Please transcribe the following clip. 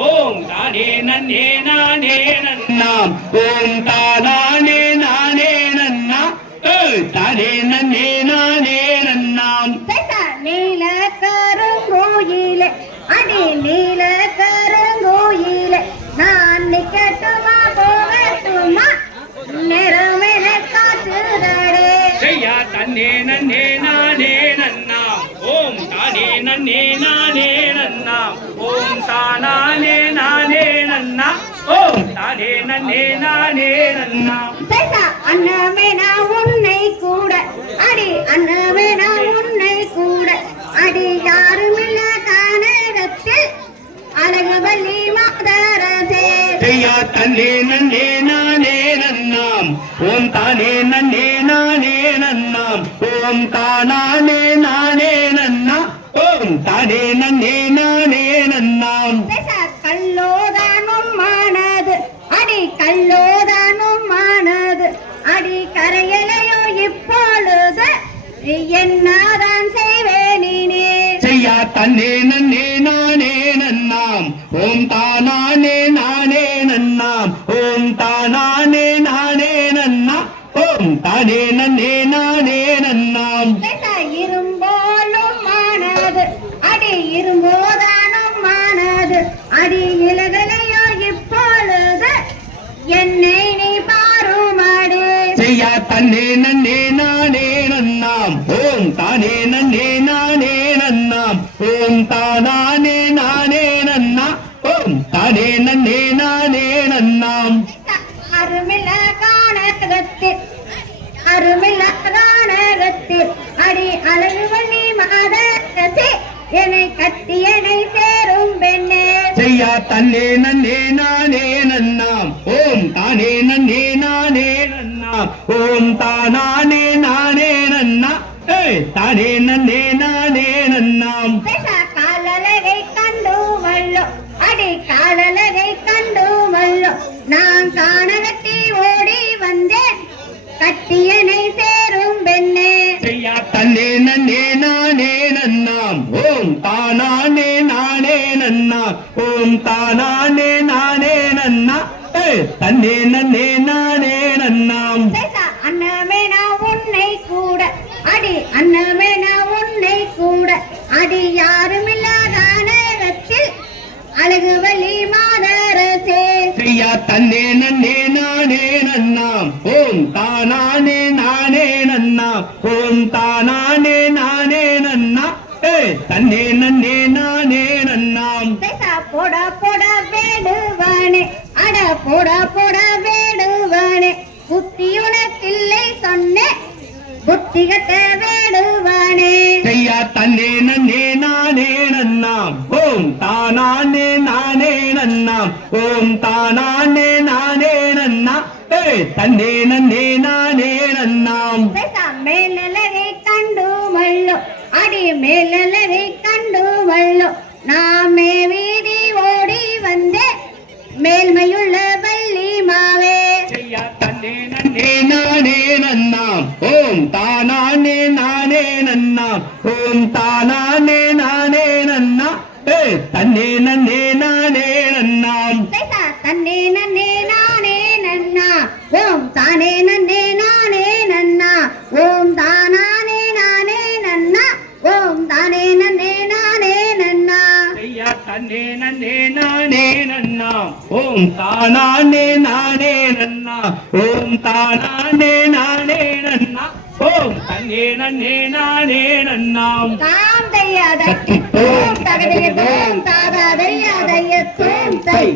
ஓம் தானே நன்னே நானே நன்னாம் ஓம் தானே நானே நன்னா தானே நன்னே நானே நன்னாம் நீல கருங்கோயிலே அடி நீல கருங்கோயிலே நான் நிக்கட்டுமா போகட்டுமா நிறமென காற்றுதடே செய்யா தன்னே நன்னே நானே நன்னாம் ஓம் தானே நன்னே நானே நன்னாம் ஓம் தானே நானே நன்னா ஓம் தானே நன்னே நானே நன்னாம் அன்னமே நான் உன்னை கூட அடி அன்னமே நான் உன்னை கூட அடி யாருமில்ல கானகத்தில் அழகுவல்லி மாதரசே செய்யா தன்னே நன்னே நானே நன்னாம் ஓம் தானே நன்னே நானே நன்னாம் ஓம் தானே நானே நன்னா ஓம் தானே நன்னே நானே நன்னாம் கல்லோதானும் மானது அடி கல்லோதானும் மானது அடி கரையலையோ இப்பொழுது என்னதான் செய்வேனே செய்யா தன்னே நன்னே நானே நன்னாம் ஓம் தானே நானே நன்னாம் ஓம் தானே நானே நன்னா ஓம் தானே நன்னே நானே நன்னாம் இரும்போலும் மானது அடி இரும்போதானும் மானது அடி இலகலையோ இப்பொழுது என்னை நீ பாருமாடு செய்யா தன்னே நன்னே நானே நன்னாம் ஓம் தானே நன்னே நானே நன்னாம் ஓம் தானே நானே நன்னா ஓம் தானே நன்னே நானே நன்னாம் அருமில்ல கானகத்தில் அருமில்ல கானகத்தில் அடி அழகுவல்லி மாதரசே என்னை கட்டியனை சேரும் பெண்ணே செய்யா தன்னே நன்னே நானே நன்னாம் ஓம் தானே நன்னே நானே நன்னாம் ஓம் தானே நானே நன்னா தானே நன்னே நானே நன்னாம் காலலகை கண்டு வல்லோ அடி காலலகை கண்டு வல்லோ நான் கானகத்தி ஓடி வந்தேன் கட்டியனை சேரும் பெண்ணே செய்யா தன்னே நன்னே நானே நன்னாம் ஓம் தானே நானே நன்னாம் ஓம் தானே நானே நன்னா தன்னே நன்னே நானே நன்னாம் அன்னமே நான் உன்னை கூட அடி அன்னமே நான் உன்னை கூட அடி யாருமில்லாத அனகத்தில் அழகுவல்லி மாதரசே செய்யா தன்னே நன்னே நானே நன்னாம் ஓம் தானே நானே நன்னாம் ஓம் தானே நானே நன்னா தன்னே நன்னே நானே நன்னாம் போட போட வேடுவானே அட போட போட வேடுவானே புத்தியுனக்கில்லை சொன்னே புத்திகட்ட வேடுவானே செய்யா தன்னே நன்னே நானே நன்னாம் ஓம் தானே நானே நன்னாம் ஓம் தானே நானே நன்னா தன்னே நன்னே நானே நன்னாம் மேலழகை கண்டு மல்லோ அடி மேலழகை கண்டு மல்லோ நாமே வீதி ஓடி வந்தே மேல்மையுள்ள வள்ளி மாவே செய்யா தன்னே நன்னே நானே நன்னாம் ஓம் தானே நானே நன்னாம் ஓம் தானே நானே நன்னா தன்னே நன்னே நானே நன்னாம் தன்னே நன்னே நானே நன்னா ஓம் தானே நன்னே நானே நன்னா ஓம் தானே நானே நன்னா ஓம் தானே நன்னே நானே நன்னா செய்யா தன்னே நன்னே நானே நன்னாம் ஓம் தானே நானே நன்னா ஓம் தானே நானே நன்னா ஓம் தன்னே நன்னே நானே நன்னாம் தாம் தையா தத்தி தோம் தகதைய தோம் தாதா தையா தைய தோம் தை